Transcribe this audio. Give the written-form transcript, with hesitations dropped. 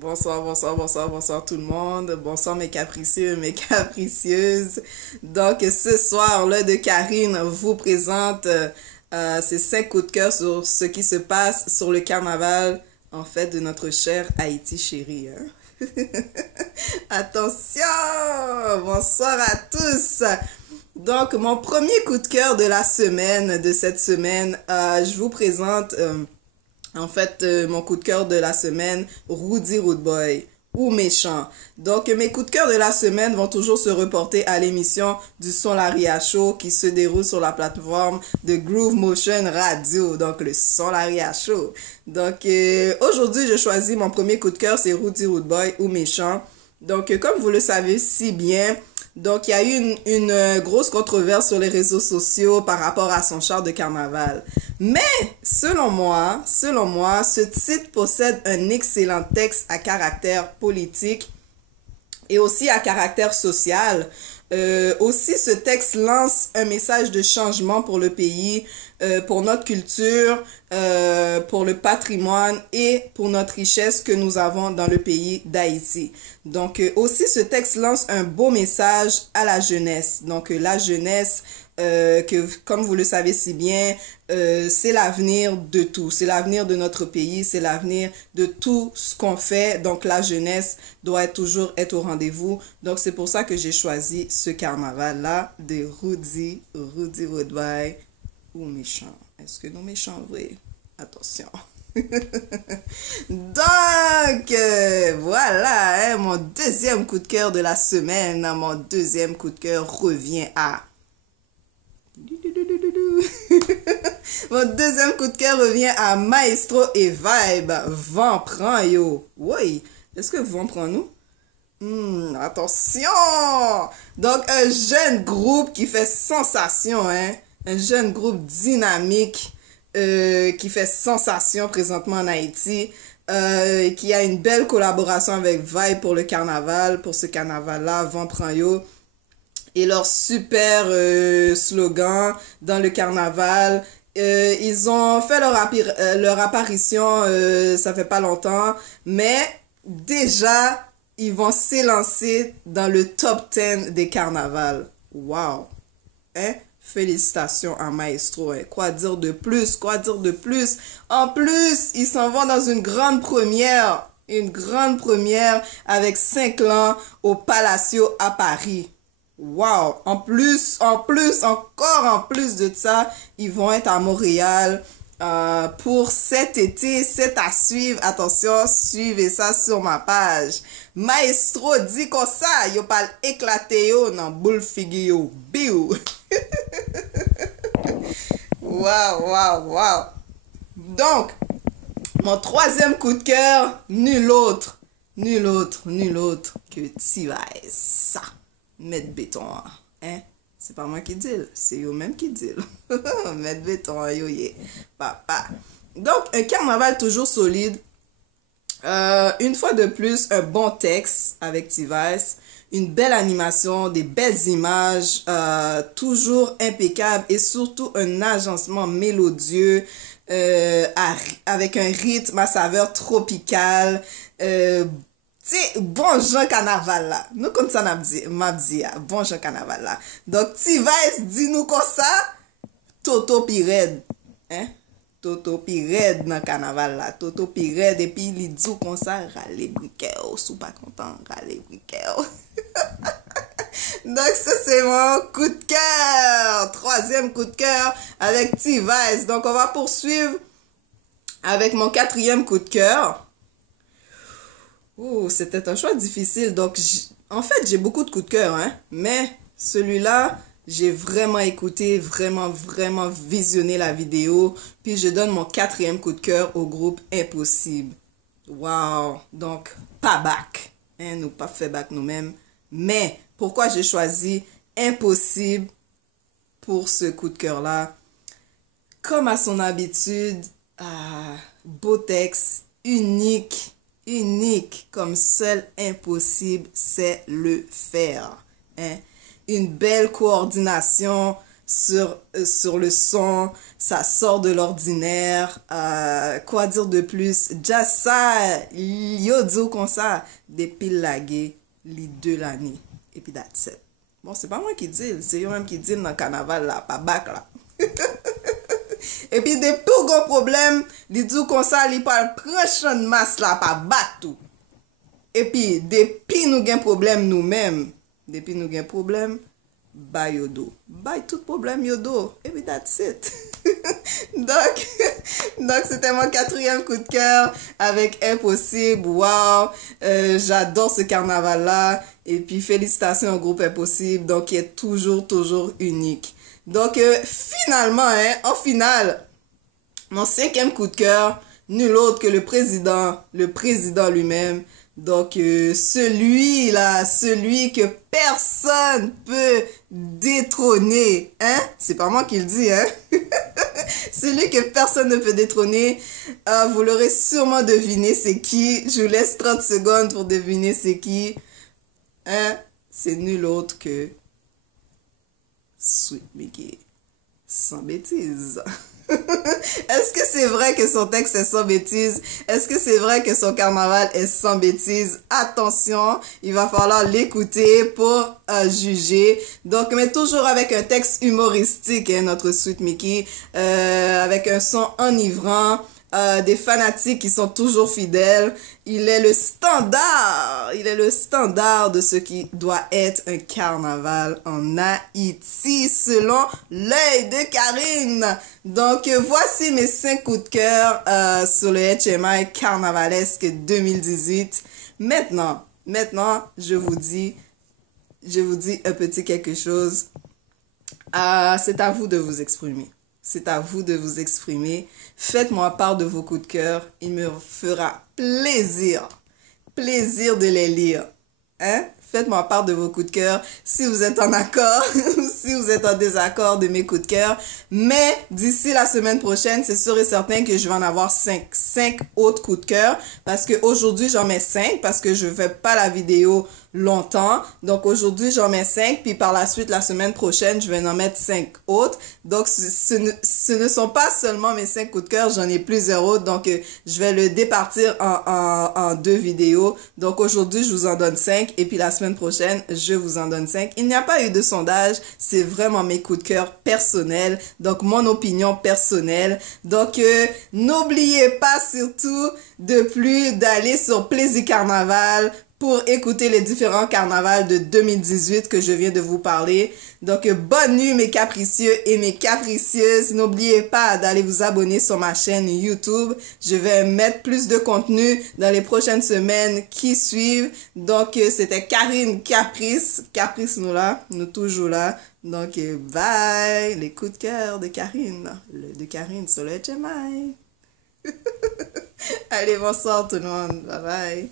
Bonsoir, bonsoir, bonsoir, bonsoir tout le monde. Bonsoir mes capricieux, mes capricieuses. Donc ce soir, l'œil de Karine vous présente ses 5 coups de cœur sur ce qui se passe sur le carnaval, en fait, de notre cher Haïti chéri. Hein? Attention! Bonsoir à tous! Donc mon premier coup de cœur de la semaine, de cette semaine, je vous présente... mon coup de cœur de la semaine, Rudy Rude Boy ou Méchant. Donc, mes coups de cœur de la semaine vont toujours se reporter à l'émission du Son Laria Show qui se déroule sur la plateforme de Groove Motion Radio. Donc, le Son Laria Show. Donc, aujourd'hui, je choisis mon premier coup de cœur, c'est Rudy Rude Boy ou Méchant. Donc, comme vous le savez si bien, donc il y a eu une grosse controverse sur les réseaux sociaux par rapport à son char de carnaval. Mais, selon moi, ce titre possède un excellent texte à caractère politique et aussi à caractère social. Aussi, ce texte lance un message de changement pour le pays, pour notre culture, pour le patrimoine et pour notre richesse que nous avons dans le pays d'Haïti. Donc, aussi, ce texte lance un beau message à la jeunesse. Donc, la jeunesse, comme vous le savez si bien, c'est l'avenir de tout. C'est l'avenir de notre pays, c'est l'avenir de tout ce qu'on fait. Donc, la jeunesse doit toujours être au rendez-vous. Donc, c'est pour ça que j'ai choisi ce carnaval-là de Rudy Rude Boy ou Méchant. Est-ce que nous méchants, oui? Attention. Donc, voilà, hein, mon deuxième coup de cœur de la semaine. Mon deuxième coup de cœur revient à... Mon deuxième coup de cœur revient à Maestro et Vibe. Vent prend yo. Oui. Est-ce que Vent prend nous? Attention. Donc, un jeune groupe qui fait sensation, hein. Un jeune groupe dynamique qui fait sensation présentement en Haïti. Qui a une belle collaboration avec Vibe pour le carnaval. Pour ce carnaval-là, Vent prend yo. Et leur super slogan dans le carnaval. Ils ont fait leur apparition, ça fait pas longtemps, mais déjà, ils vont s'élancer dans le top 10 des carnavals. Wow! Hein? Félicitations à Maestro. Hein? Quoi dire de plus? Quoi dire de plus? En plus, ils s'en vont dans une grande première. Une grande première avec 5 clans au Palacio à Paris. Wow! En plus de ça, ils vont être à Montréal pour cet été. C'est à suivre. Attention, suivez ça sur ma page. Maestro dit comme ça, yo parle éclaté yo dans boule figure biou. Wow. Donc, mon troisième coup de cœur, nul autre que T.Y.S. Mettre béton, hein? C'est pas moi qui dis, c'est eux-mêmes qui disent. Mettre béton, yo, yeah. Papa. Donc, un carnaval toujours solide. Une fois de plus, un bon texte avec T.Y.S. Une belle animation, des belles images, toujours impeccable et surtout un agencement mélodieux avec un rythme à saveur tropicale. C'est bon Jean Carnaval là. Nous comme ça m'a dit, bon Jean Carnaval là. Donc T.Y.S. dit nous comme ça, Toto Pired. Hein? Toto Pired dans Carnaval là. Toto Pired et puis il dit comme ça, râler briquet, sous pas content, râler briquet. Donc ça c'est mon coup de cœur. Troisième coup de cœur avec T.Y.S. Donc on va poursuivre avec mon quatrième coup de cœur. Oh, c'était un choix difficile. Donc, en fait, j'ai beaucoup de coups de cœur, hein. Mais celui-là, j'ai vraiment écouté, vraiment visionné la vidéo. Puis, je donne mon quatrième coup de cœur au groupe Impossible. Wow. Donc, pas back. Hein, nous pas fait back nous-mêmes. Mais, pourquoi j'ai choisi Impossible pour ce coup de cœur-là? Comme à son habitude, beau texte, unique comme seul Impossible sait le faire. Hein? Une belle coordination, sur le son, ça sort de l'ordinaire. Quoi dire de plus? Just ça, yo dit comme ça, des piles laguées, les 2 l'année. Et puis that's it. Bon, c'est pas moi qui dis, c'est eux même qui dit dans le carnaval là, pas bac là. Et puis des plus gros problèmes, ils disent comme ça, ils parlent prochain de masse là, pas bac tout. Et puis, depuis nous avons problème nous-mêmes, depuis nous avons problème, bye yodo. Bye tout problème yodo. Et puis that's it. donc c'était mon 4e coup de cœur avec Impossible. Wow, j'adore ce carnaval-là. Et puis félicitations au groupe Impossible. Donc il est toujours unique. Donc finalement, en finale, mon 5e coup de cœur, nul autre que le président lui-même. Donc, celui que personne peut détrôner, hein? C'est pas moi qui le dis, hein? Celui que personne ne peut détrôner, vous l'aurez sûrement deviné, c'est qui? Je vous laisse 30 secondes pour deviner c'est qui. Hein? C'est nul autre que Sweet Mickey. Sans bêtises. Est-ce que c'est vrai que son texte est sans bêtises? Est-ce que c'est vrai que son carnaval est sans bêtises? Attention, il va falloir l'écouter pour juger. Donc, mais toujours avec un texte humoristique, hein, notre Sweet Mickey, avec un son enivrant, des fanatiques qui sont toujours fidèles. Il est le standard de ce qui doit être un carnaval en Haïti, selon l'œil de Karine. Donc, voici mes 5 coups de cœur sur le HMI Carnavalesque 2018. Maintenant, je vous dis un petit quelque chose. C'est à vous de vous exprimer. C'est à vous de vous exprimer. Faites-moi part de vos coups de cœur. Il me fera plaisir de les lire. Hein? Faites-moi part de vos coups de cœur si vous êtes en accord ou si vous êtes en désaccord de mes coups de cœur. Mais d'ici la semaine prochaine, c'est sûr et certain que je vais en avoir 5 autres coups de cœur. Parce qu'aujourd'hui, j'en mets 5 parce que je ne fais pas la vidéo longtemps. Donc aujourd'hui, j'en mets 5. Puis par la suite, la semaine prochaine, je vais en mettre 5 autres. Donc ce ne sont pas seulement mes 5 coups de cœur, j'en ai plusieurs autres. Donc je vais le départir en 2 vidéos. Donc aujourd'hui, je vous en donne 5. Et puis la semaine prochaine, je vous en donne 5. Il n'y a pas eu de sondage. C'est vraiment mes coups de cœur personnels. Donc mon opinion personnelle. Donc n'oubliez pas surtout de plus d'aller sur Plaisir Carnaval pour écouter les différents carnavals de 2018 que je viens de vous parler. Donc, bonne nuit mes capricieux et mes capricieuses. N'oubliez pas d'aller vous abonner sur ma chaîne YouTube. Je vais mettre plus de contenu dans les prochaines semaines qui suivent. Donc, c'était Karine Caprice. Caprice, nous toujours là. Donc, bye! Les coups de cœur de Karine. De Karine sur le HMI. Allez, bonsoir tout le monde. Bye bye.